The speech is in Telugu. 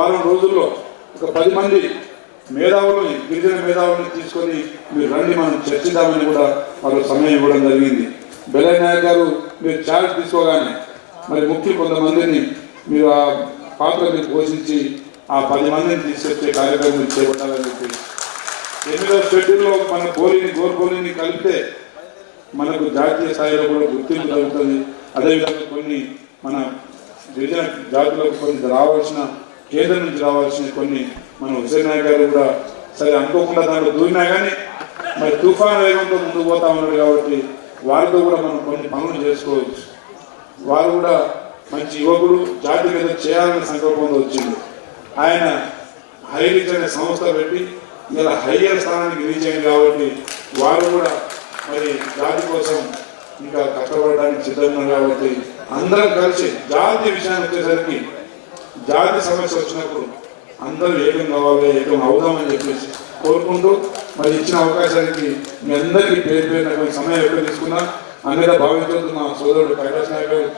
వారం రోజుల్లో ఒక 10 మంది మేధావుల్ని గిరిజన మేధావుల్ని తీసుకొని మీరు రండి మనం చర్చిద్దామని కూడా వాళ్ళు సమయం ఇవ్వడం జరిగింది. బెల్లయ్య నాయక్ గారు మీరు ఛార్జ్ తీసుకోగానే మరి ముఖ్య కొంతమందిని మీరు ఆ పాత్ర మీరు పోషించి ఆ 10 మందిని తీసుకొచ్చే కార్యక్రమం చేపట్టాలని చెప్పి 8వ షెడ్యూల్లో మన గోల్ని కలిపితే మనకు జాతీయ స్థాయిలో కూడా గుర్తింపు జరుగుతుంది. అదేవిధంగా కొన్ని మన గిరిజన జాతులకు కొన్ని రావాల్సిన కేంద్రం నుంచి రావాల్సిన కొన్ని మన హుసేన్ నాయక్ గారు కూడా సరే అనుకోకుండా దాంట్లో దూరినా కానీ మరి తుఫాను వేగంతో ముందుకు పోతా ఉన్నాడు కాబట్టి వారితో కూడా మనం కొన్ని పనులు చేసుకోవచ్చు. వారు కూడా మంచి యువకుడు జాతి మీద చేయాలనే సంకల్పంతో వచ్చింది. ఆయన హైరీచ్ అనే సంస్థ పెట్టి ఇలా హయ్యర్ స్థానానికి రీచ్ అయింది కాబట్టి వారు కూడా మరి జాతి కోసం ఇంకా కష్టపడడానికి సిద్ధంగా కాబట్టి అందరం కలిసి జాతి విషయానికి వచ్చేసరికి జాతి సమస్య వచ్చినప్పుడు అందరూ ఏకం కావాలి, ఏకం అవుదామని చెప్పేసి కోరుకుంటూ మరి ఇచ్చిన అవకాశానికి మీ అందరికీ పేరు సమయం ఎక్కడ తీసుకున్నా అన్నదా భావించొద్దు. మా సోదరుడు కైలాస్ నాయక్ గారు